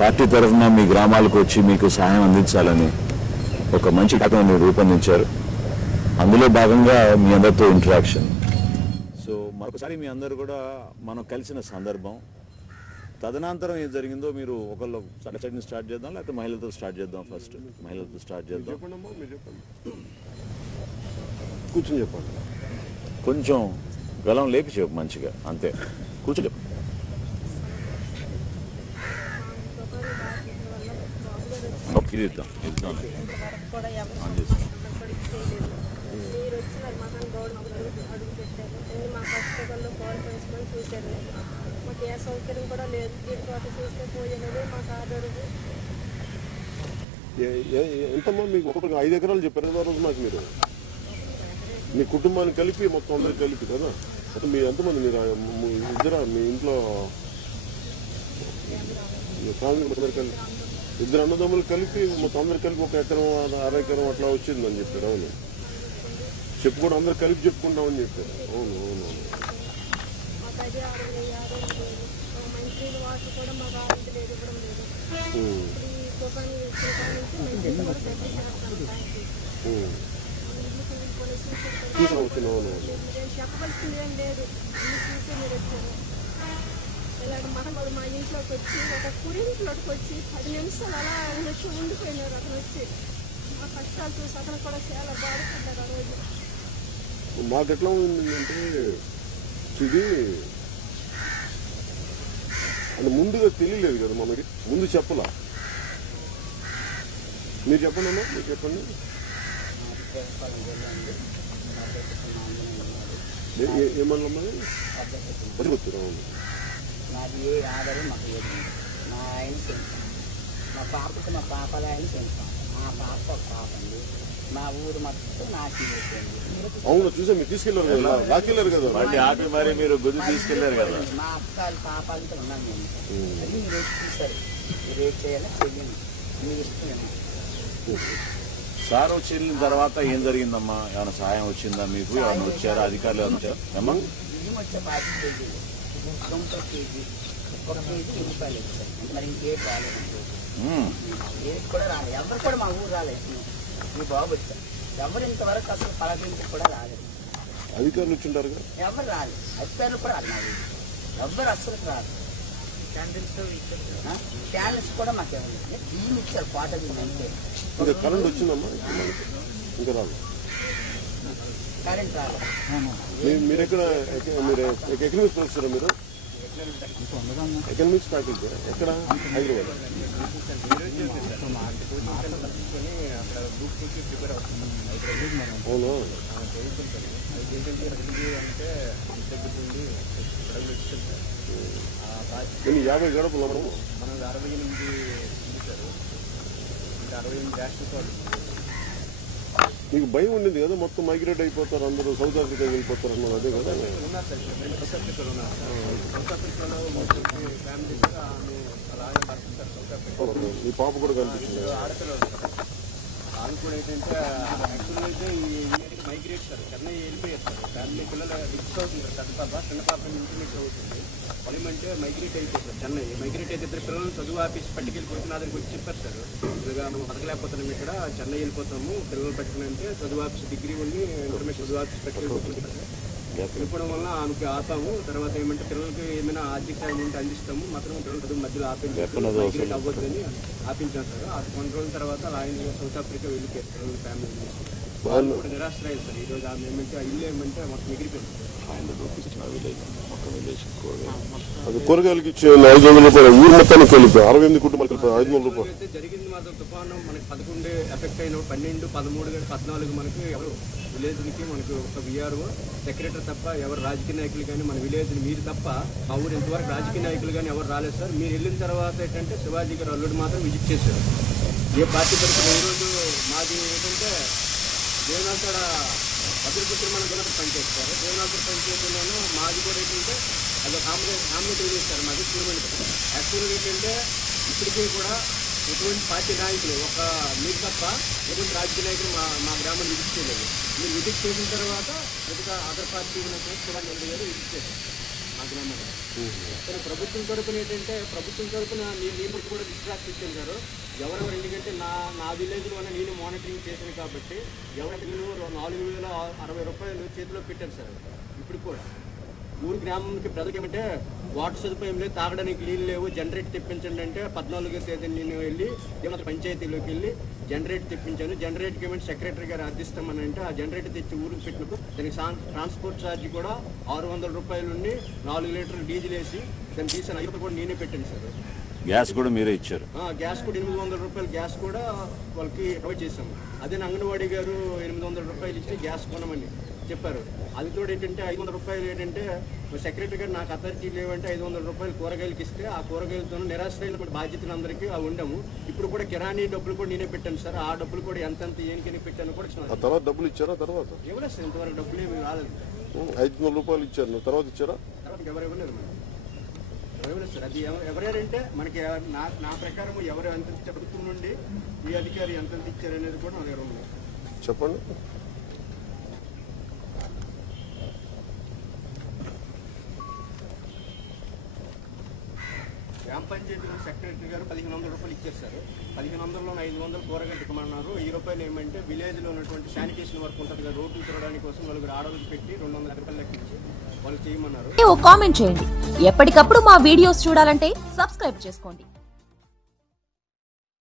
Party తరఫున మీ గ్రామాలకు వచ్చి మీకు సహాయం అందించాలని ఒక మంచి కార్యక్రమాన్ని రూపొందించారు. అందులో భాగంగా మీ అందరితో ఇంటరాక్షన్. సో మరొకసారి మీ అందరూ కూడా మనం కలిసిన సందర్భం. తదనంతరం ఏం జరిగిందో మీరు ఒకళ్ళు సైడ్ని స్టార్ట్ చేద్దాం, లేకపోతే మహిళలతో స్టార్ట్ చేద్దాం. ఫస్ట్ మహిళలతో స్టార్ట్ చేద్దాం. కూర్చొని చెప్పండి. కొంచెం గలం లేపి చెప్పు మంచిగా, అంతే. కూర్చో చెప్పు. ఇది ఇద్దాం ఇద్దాం ఏ సౌకర్యం కూడా లేదు. దీంట్లో చూస్తే పోయేది మాకు ఆదరదు. ఎంతమ్మా మీకు? ఒక్కొక్కరికి 5 ఎకరాలు చెప్పారు కదా రోజు నాకు. మీరు మీ కుటుంబాన్ని కలిపి మొత్తం అందరు కలిపి కదా మొత్తం మీ ఎంతమంది? మీరు ఇద్దరా మీ ఇంట్లో ఫ్యామిలీ కలిపి 2 అన్నదమ్ములు కలిపి మొత్తం అందరు కలిపి 1 ఎకరం 1/2 ఎకరం అట్లా వచ్చిందని చెప్పారు. అవును, చెప్పుకోవడం అందరు కలిపి చెప్పుకుంటామని చెప్పారు. అవును అవును అవును. చెప్పవలసింది ఏం లేదు. ఇలాంటి మహమ్మదు మా ఇంట్లోకి వచ్చి ఒక కురింట్లోకి వచ్చి 10 నిమిషాలు అలా వచ్చి ఉండిపోయినారు. అతను వచ్చి మా కష్టాలు చూసి అతను కూడా చాలా బాధపడ్డారు ఆ రోజు. మాకు ఎట్లా ఉందంటే ఇది అంటే ముందుగా తెలియలేదు కదా మనకి, ముందు చెప్పలా. మీరు చెప్పండి అమ్మా, మీరు చెప్పండి. ఏమన్నా బతికొచ్చారు? నాకు ఏ ఆధారం మాకు లేదు. మా ఆయన పెంచాం, మా పాపకి మా పాపల ఆయన పెంచాం. మా పాప ఒక పాప అండి. మా ఊరు మొత్తం నాశనం అయిపోయింది. అవును చూసా, మీరు తీసుకెళ్లారు కదా, లాకెళ్ళారు కదా. మరి మీరు గుద్దు తీసుకెళ్లారు కదా. మా అక్కలు పాపాలతో ఉన్నాను నేను. అది మీరు వచ్చి చూసారు. మీరు ఏం చేయాలో చెయ్యండి, మీ ఇష్టం. సార్ వచ్చి వెళ్ళిన తర్వాత ఏం జరిగిందమ్మా? ఏమైనా సహాయం వచ్చిందా మీకు? ఏమైనా వచ్చారా అధికారులు? ఏమైనా వచ్చారు? బియ్యం వచ్చే 5 కేజీలు, 90 కేజీ, 1 కేజీ రూపాయలు వచ్చాయి. మరి ఇంకేం రాలేదు, ఏది కూడా రాలేదు. ఎవరు కూడా మా ఊరు రాలేదు. మీ బాబు వచ్చారు. ఎవరు ఇంతవరకు అసలు పలకరించి కూడా రాలేదు. అధికారులు వచ్చింటారు కదా, ఎవరు రాలేదు. అధికారులు కూడా రాలేదు. ఎవరు అసలు రాదు. క్యాన్లెస్ కూడా మాకు ఎవరు బియ్యం ఇచ్చారు. పాట అంటే ఇంకా కరెంట్ వచ్చిందమ్మా? ఇంకా రాదు. కరెంట్ రాలేదు. మీరు ఎక్కడ మీరు ఎకనామిక్స్ ప్రొఫెసరా? మీరు ఎకనామిక్స్ ఫ్యాకల్టీ ఎక్కడ? హైదరాబాద్. అవును. నేను 50 గడపలు మనం 68 మీకు భయం ఉండేది కదా, మొత్తం మైగ్రేట్ అయిపోతారు అందరూ, సౌత్ ఆఫ్రికా వెళ్ళిపోతారు అన్నది అదే కదా? మీ పాప కూడా కనిపించింది. కూడా ఏంటంటే యాక్చువల్గా అయితే ఈ మైగ్రేట్ సార్ చెన్నై వెళ్ళిపోయారు సార్. ఫ్యామిలీ పిల్లలు మిక్స్ అవుతుంది. పెద్ద పాప చిన్న పాప ఇంటర్మీడియట్ అవుతుంది. ఏమంటే మైగ్రేట్ అయిపోతుంది సార్. చెన్నై మైగ్రేట్ అయితే 2 పిల్లలను చదువు ఆఫీస్ పట్టుకెళ్ళిపోతున్నా దానికి వచ్చి చెప్పారు సార్. ఇదిగా మనం బతకలేకపోతున్నాం, ఇక్కడ చెన్నై వెళ్ళిపోతాము, పిల్లలు పట్టుకునంటే చదువు ఆఫీస్ డిగ్రీ ఉండి ఇంటర్మీడియట్ చదువు ఆఫీస్ పట్టుకెళ్ళిపోతుంది సార్. వెళ్ళిపోవడం వల్ల ఆమెకి ఆపాము. తర్వాత ఏమంటే పిల్లలకి ఏమైనా ఆర్థిక సాయం ఉంటే అందిస్తాము, మాత్రం పిల్లలు చదువు మధ్యలో ఆపించాము, మైగ్రేట్ అవ్వద్దని ఆపించాం సార్. ఆ కొన్ని రోజుల తర్వాత ఆయన సౌత్ ఆఫ్రికా వెళ్ళిపోయారు పిల్లల ఫ్యామిలీ. వాళ్ళు కూడా నిరాశ్రయాలు సార్. ఈరోజు ఆమె ఏమంటే ఇల్లు ఏమంటే మొత్తం ఎగిరిపోయింది. అది కూరగాయలకి ఇచ్చే 500 రూపాయలు ఊరు మొత్తానికి వెళ్ళిపోయి 68 కుటుంబాలకు 500 రూపాయలు అయితే జరిగింది. మాత్రం తుఫాను మనకి 11 ఎఫెక్ట్ అయిన 12, 13, 14 మనకి ఎవరు విలేజ్కి మనకు ఒక విఆర్ఓ సెక్రటరీ తప్ప ఎవరు రాజకీయ నాయకులు కానీ మన విలేజ్ మీరు తప్ప మా ఊరు ఇంతవరకు రాజకీయ నాయకులు కానీ ఎవరు రాలేదు సార్. మీరు వెళ్ళిన తర్వాత ఏంటంటే శివాజీ గారు అల్లుడు మాత్రం విజిట్ చేశారు. ఏ పార్టీ తరఫున ఈరోజు మాది ఏంటంటే దేవనాథడ భద్రపుత్ర మన గుణకు పనిచేస్తారు. దేవనాథుడు పనిచేస్తున్నాను. మాది కూడా ఏంటంటే అది ఫ్యామిలీ తెలియజేస్తారు. మాది టూర్మెంట్ యాక్చువల్గా ఏంటంటే ఇప్పటికీ కూడా ఎటువంటి పార్టీ నాయకులు మీరు తప్ప ఎటువంటి రాజకీయ నాయకులు మా గ్రామాన్ని విజిట్ చేయలేదు. మీరు విజిట్ చేసిన తర్వాత మిగతా అదర్ పార్టీ కూడా విజిట్ చేశారు మా గ్రామంలో. కానీ ప్రభుత్వం తరపున ఏంటంటే ప్రభుత్వం తరపున నేను కూడా డిస్ట్రాక్ట్ ఇచ్చాను సార్. ఎవరెవరు ఎందుకంటే నా విలేజ్లోనే నేను మానిటరింగ్ చేశాను కాబట్టి ఎవరికి నేను 4,060 రూపాయలు చేతిలో పెట్టాను సార్. ఇప్పుడు కూడా ఊరు గ్రామానికి ప్రజలకి ఏమంటే వాటర్ సదుపాయం లేదు, తాగడానికి నీళ్ళు లేవు, జనరేటర్ తెప్పించండి అంటే 14వ తేదీ నేను వెళ్ళి ఏమన్నా పంచాయతీలోకి వెళ్ళి జనరేటర్ తెప్పించాను. జనరేటర్కి ఏమంటే సెక్రటరీ గారు అర్థిస్తామని అంటే ఆ జనరేటర్ తెచ్చి ఊరికి పెట్టినప్పుడు దానికి ట్రాన్స్పోర్ట్ ఛార్జ్ కూడా 600 రూపాయలు ఉండి 4 లీటర్లు డీజిల్ వేసి దాన్ని తీసిన 5 కూడా నేనే పెట్టాను సార్. గ్యాస్ కూడా మీరే ఇచ్చారు? గ్యాస్ కూడా 800 రూపాయలు గ్యాస్ కూడా వాళ్ళకి ప్రొవైడ్ చేశాము. అదే అంగన్వాడీ గారు 800 రూపాయలు ఇచ్చి గ్యాస్ కొనమని చెప్పారు. అది కూడా ఏంటంటే 500 రూపాయలు ఏంటంటే సెక్రటరీ గారు నాకు అథారిటీ లేవంటే 500 రూపాయలు కూరగాయలకి ఇస్తే ఆ కూరగాయలతో నిరాశ్రయులు బాధ్యతలందరికీ అవి ఉండము. ఇప్పుడు కూడా కిరాణీ డబ్బులు కూడా నేనే పెట్టాను సార్. ఆ డబ్బులు కూడా ఎంతెంత ఏనికని పెట్టాను కూడా తర్వాత డబ్బులు ఇచ్చారా? తర్వాత ఇవ్వలేదు సార్, ఇంతవరకు డబ్బులు ఏమి రాలేదు. 500 రూపాయలు ఇచ్చారు, తర్వాత ఇచ్చారా? తర్వాత ఎవరు ఇవ్వలేదు మేడం, ఇవ్వలేదు సార్. అది ఎవరంటే మనకి నా ప్రకారం ఎవరు ఎంత ప్రభుత్వం నుండి ఈ అధికారి ఎంత ఇచ్చారనేది కూడా నా దగ్గర ఉంది. చెప్పండి. గ్రామ పంచాయతీ సెక్రటరీ గారు 1,500 రూపాయలు ఇచ్చారు సార్. 1500లో 500 కూరగాయలు ఇవ్వమన్నారు. ఈ రూపాయలు ఏమంటే విలేజ్లో ఉన్నటువంటి శానిటేషన్ వర్క్ ఉంటుంది కదా, రోడ్లు తిరగడానికి కోసం 4 ఆడవాళ్ళకి పెట్టి 200 రూపాయలు లెక్కించి వాళ్ళు చేయమన్నారు. కామెంట్ చేయండి. ఎప్పటికప్పుడు మా వీడియోస్ చూడాలంటే సబ్స్క్రైబ్ చేసుకోండి.